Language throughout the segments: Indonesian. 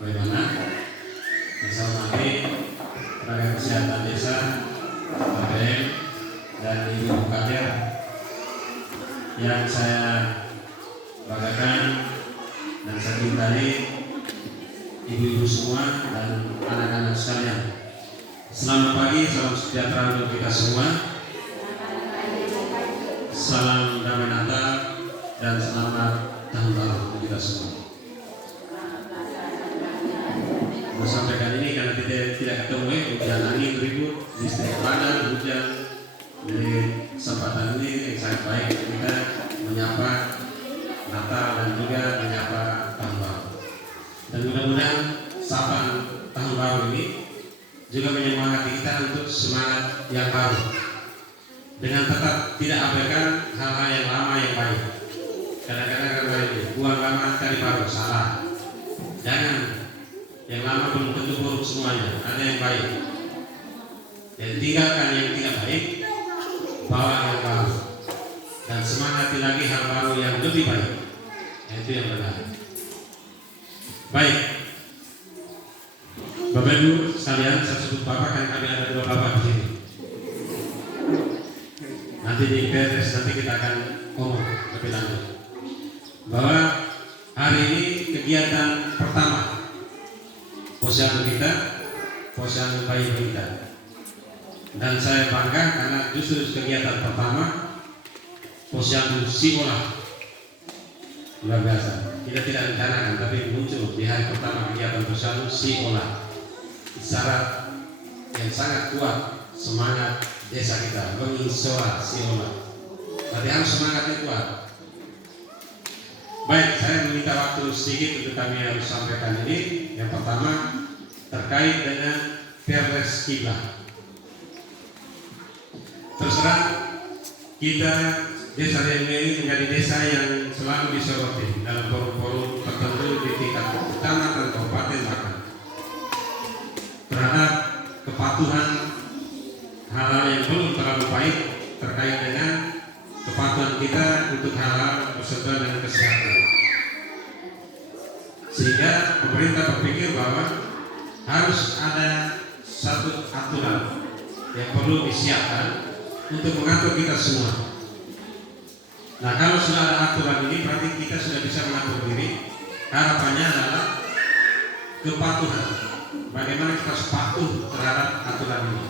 bagaimana bisa mengambil tenaga kesehatan desa, KPM, dan ibu kader yang saya banggakan dan saya cintai, ibu-ibu semua dan anak-anak sekalian. Selamat pagi, salam sejahtera untuk kita semua. Salam damai Natal dan selamat tahun baru untuk kita semua. Saya sampaikan ini karena kita tidak ketemu hujan angin ribut, listrik padam, hujan. Jadi kesempatan ini yang sangat baik kita menyapa Natal dan juga menyapa tahun baru. Dan mudah-mudahan sapaan tahun baru ini juga menyemangati kita untuk semangat yang baru, dengan tetap tidak abaikan hal-hal yang lama yang baik. Kadang-kadang kan baik, buang lama cari baru, salah. Jangan, yang lama belum tentu buruk semuanya, ada yang baik. Dan tinggalkan yang tidak baik, bawa yang baru, dan semangati lagi hal baru yang lebih baik. Itu yang benar. Baik, Bapak Ibu sekalian, saya sebut Bapak kan kami ada dua Bapak di sini. Nanti di PRS nanti kita akan ngomong lebih lanjut bahwa hari ini kegiatan pertama posyandu kita, posyandu bayi kita, dan saya bangga karena justru kegiatan pertama posyandu sekolah luar biasa. Kita tidak rencanakan tapi muncul di hari pertama kegiatan posyandu sekolah. Syarat yang sangat kuat semangat desa kita mengisola sekolah. Berarti harus semangatnya kuat. Baik, saya meminta waktu sedikit untuk kami harus sampaikan ini. Yang pertama terkait dengan Perpres Kiblat. Terus terang kita desa Rengge ini menjadi desa yang selalu disoroti dalam forum-forum tertentu di tingkat kecamatan, kabupaten, bahkan terhadap kepatuhan hal-hal yang belum terlalu baik terkait dengan kepatuhan kita untuk hal-hal berserta dengan kesehatan. Sehingga pemerintah berpikir bahwa harus ada satu aturan yang perlu disiapkan untuk mengatur kita semua. Nah, kalau sudah ada aturan ini berarti kita sudah bisa mengatur diri. Harapannya adalah kepatuhan. Bagaimana kita harus patuh terhadap aturan ini.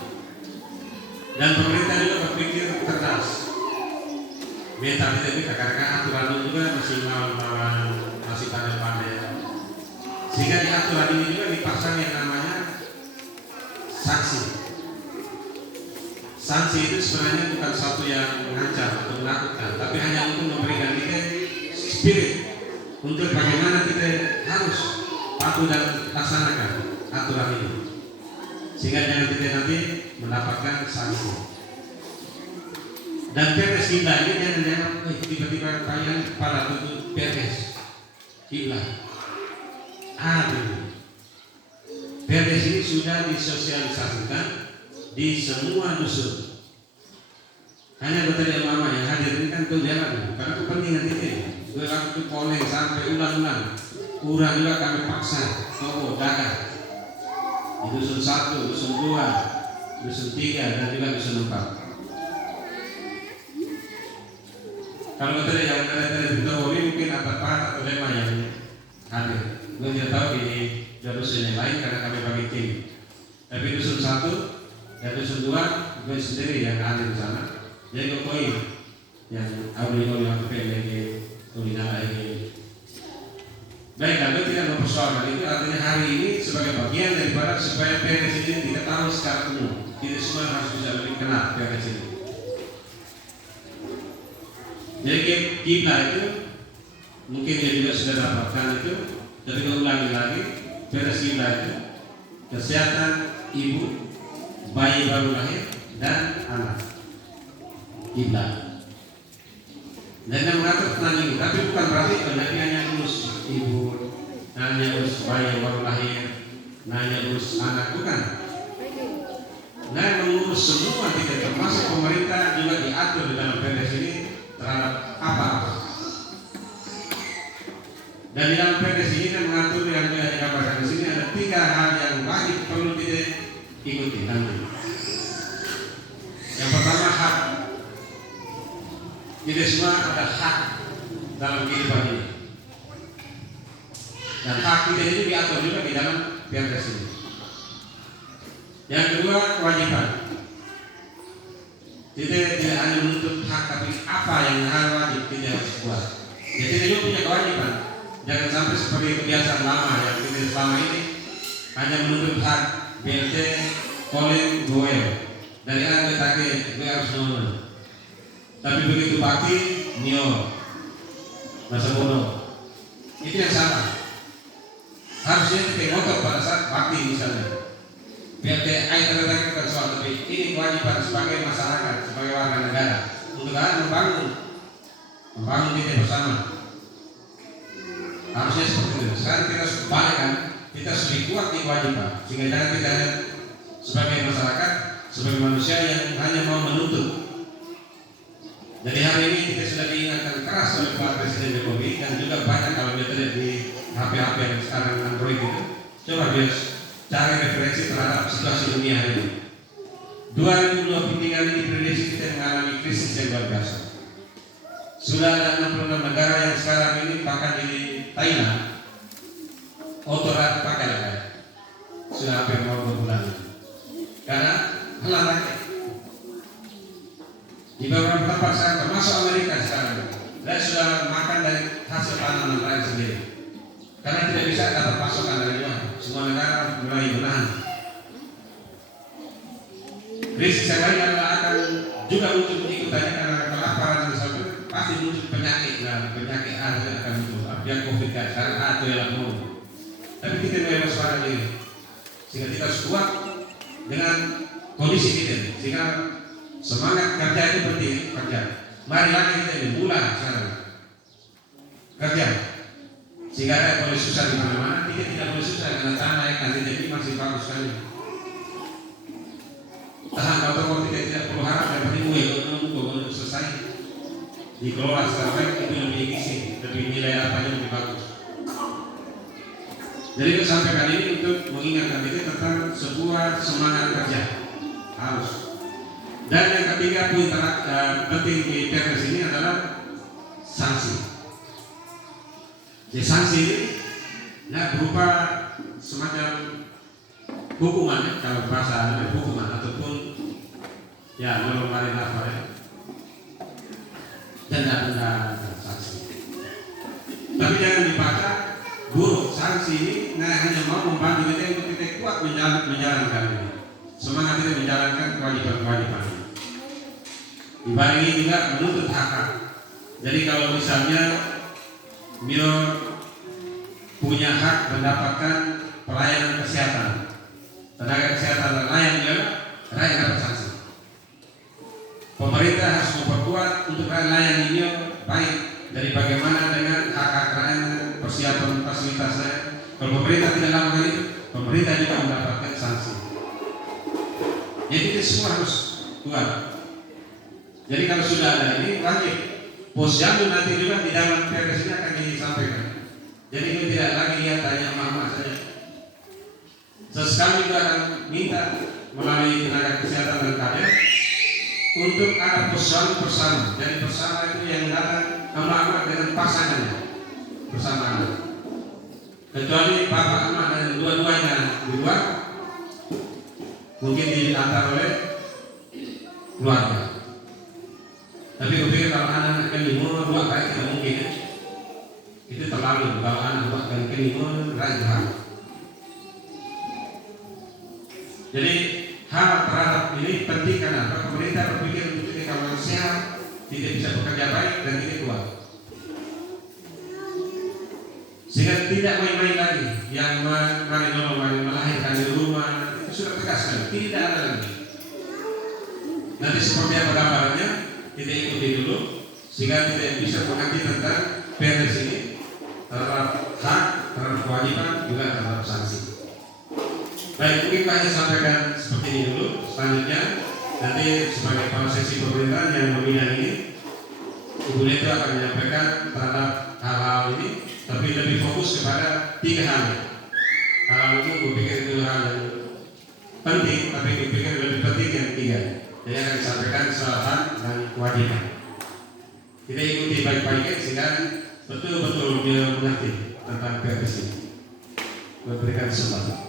Dan pemerintah juga berpikir cerdas. Mentalnya kita karena aturan ini juga masih lawan-lawan, masih pandai-pandai. Sehingga di aturan ini juga dipasang yang namanya sanksi. Sanksi itu sebenarnya bukan satu yang mengancam atau menakutkan, tapi hanya untuk memberikan kita spirit untuk bagaimana kita harus patuh dan laksanakan aturan ini, sehingga jangan kita nanti mendapatkan sanksi. Dan Perpres Kiblat ini jangan tiba-tiba kalian pada tutup Perpres Kiblat. Perpres ini sudah disosialisasikan di semua dusun. Hanya betadine ulama yang hadir ini kan tuh jalan, karena kepentingan ini. Gue waktu poleng sampai ulang-ulang, kurang juga kami paksa toko dagang. Di dusun 1, dusun 2, dusun 3 dan juga dusun 4. Kalau betadine yang ada di toko ini mungkin ada 4 atau 5 yang hadir. Gue tidak tahu di dusun yang lain karena kami bagi tim. Tapi dusun 1 dan dusun 2 gue sendiri yang hadir di sana. Jadi gue poin yang audio yang PLG Tulinala ini. Baik, gue tidak mempersoalkan itu. Artinya hari ini sebagai bagian daripada supaya Perpres ini diketahui secara umum. Kita semua harus bisa lebih kenal Perpres ini. Jadi Kiblat itu mungkin dia juga sudah dapatkan itu. Tapi kita ulangi lagi, Perpres Kiblat itu kesehatan ibu, bayi baru lahir dan anak. Kiblat. Dan yang mengatur tentang ini, tapi bukan berarti hanya urus ibu, hanya urus bayi yang baru lahir, hanya urus anak, bukan. Dan mengurus semua kita, termasuk pemerintah juga diatur di dalam Perpres ini terhadap apa-apa. Dan di dalam Perpres ini kan mengatur yang digambarkan di sini kita semua ada hak dalam kehidupan ini. Dan hak kita itu diatur juga di dalam Perpres ini. Yang kedua, kewajiban. Kita tidak hanya menuntut hak, tapi apa yang harus wajib kita harus buat. Jadi kita juga punya kewajiban. Jangan sampai seperti kebiasaan lama yang kita selama ini hanya menuntut hak BLT, calling, goel. Dari A ke T gue harus nol. Tapi begitu bakti, nio, masa bodoh. Itu yang salah. Harusnya kita ngotot pada saat bakti misalnya. BLT, ayo terkait soal, tapi ini kewajiban sebagai masyarakat, sebagai warga negara untuk membangun kita bersama. Harusnya seperti itu. Sekarang kita harus kembalikan, kita harus lebih kuat di kewajiban, sehingga jangan kita sebagai masyarakat, sebagai manusia yang hanya mau menuntut. Jadi hari ini kita sudah diingatkan keras oleh Pak Presiden Jokowi dan juga banyak kalau kita lihat di HP-HP yang sekarang Android itu, coba dia cari referensi terhadap situasi dunia hari ini. 2023 ini prediksi kita mengalami krisis yang luar biasa. Sudah ada 66 negara yang sekarang ini bahkan di Thailand otorat pakai lagi. Sudah hampir mau 2 bulan karena halangannya. Di beberapa tempat sekarang termasuk Amerika sekarang, dan sudah makan dari hasil tanaman rakyat sendiri. Karena tidak bisa dapat pasokan dari luar. Semua negara mulai menahan. Krisis yang lain adalah akan juga muncul ikutannya karena kelaparan dan sebagainya. Pasti muncul penyakit dan penyakit A juga akan muncul. Artinya COVID kan sekarang A itu yang mau. Tapi kita mulai waspada diri. Sehingga kita harus kuat dengan kondisi kita. Sehingga semangat kerja itu penting, kerja. Mari lagi kita mulai sekarang kerja. Sehingga ada boleh susah di mana-mana, kita tidak boleh susah karena tanah yang nanti jadi masih bagus sekali. Tahan kalau kita tidak perlu harap yang penting untuk selesai dikelola secara baik itu lebih gizi, lebih nilai apanya lebih bagus. Jadi itu sampai kali ini untuk mengingatkan kita tentang sebuah semangat kerja harus. Dan yang ketiga poin penting di Perpres ini adalah sanksi. Jadi sanksi ini berupa semacam hukuman ya, kalau bahasa hukuman ataupun ya melanggar apa ya, denda sanksi. Tapi jangan dibaca buruk sanksi ini hanya mau membantu kita untuk kita kuat menjalankan ini. Semangat kita menjalankan kewajiban-kewajiban. Dibarengi juga menuntut hak-hak. Jadi kalau misalnya Mio punya hak mendapatkan pelayanan kesehatan, tenaga kesehatan dan lainnya, rakyat dapat sanksi. Pemerintah harus memperkuat untuk layanan ini baik dari bagaimana dengan hak-hak rakyat, persiapan fasilitasnya. Kalau pemerintah tidak lakukan itu, pemerintah juga mendapatkan sanksi. Jadi itu semua harus kuat. Jadi kalau sudah ada ini wajib. Posyandu nanti juga di dalam Perpres ini akan disampaikan. Jadi itu tidak lagi lihat tanya mama saja. Sesekali juga akan minta melalui tenaga kesehatan dan kader untuk ada posyandu bersama. Jadi bersama itu yang datang emak-emak dengan pasangannya bersama anak. Kecuali bapak emak dan dua-duanya di luar, mungkin diantar oleh keluarga. Tapi kupikir kalau anak kelima dua kali tidak mungkin ya. Itu terlalu kalau anak dua kali kelima rajin. Jadi hal terhadap ini penting karena pemerintah berpikir untuk kita kalau sehat tidak bisa bekerja baik dan tidak kuat. Sehingga tidak main-main lagi yang melahirkan di rumah itu sudah tegas sekali, tidak ada lagi. Nanti seperti apa gambarannya? Kita ikuti dulu sehingga kita bisa mengerti tentang Perpres ini terhadap hak, terhadap kewajiban, juga terhadap sanksi. Baik, mungkin hanya sampaikan seperti ini dulu. Selanjutnya nanti sebagai prosesi pemerintahan yang membina ini, Ibu Neto akan menyampaikan terhadap hal-hal ini, tapi lebih fokus kepada 3 hal. Hal itu gue pikir itu hal yang penting, tapi gue pikir lebih penting yang 3. Jadi akan disampaikan soal hak dan kewajiban. kita ikuti baik-baik sehingga betul-betul dia mengerti tentang PRS ini. Memberikan kesempatan.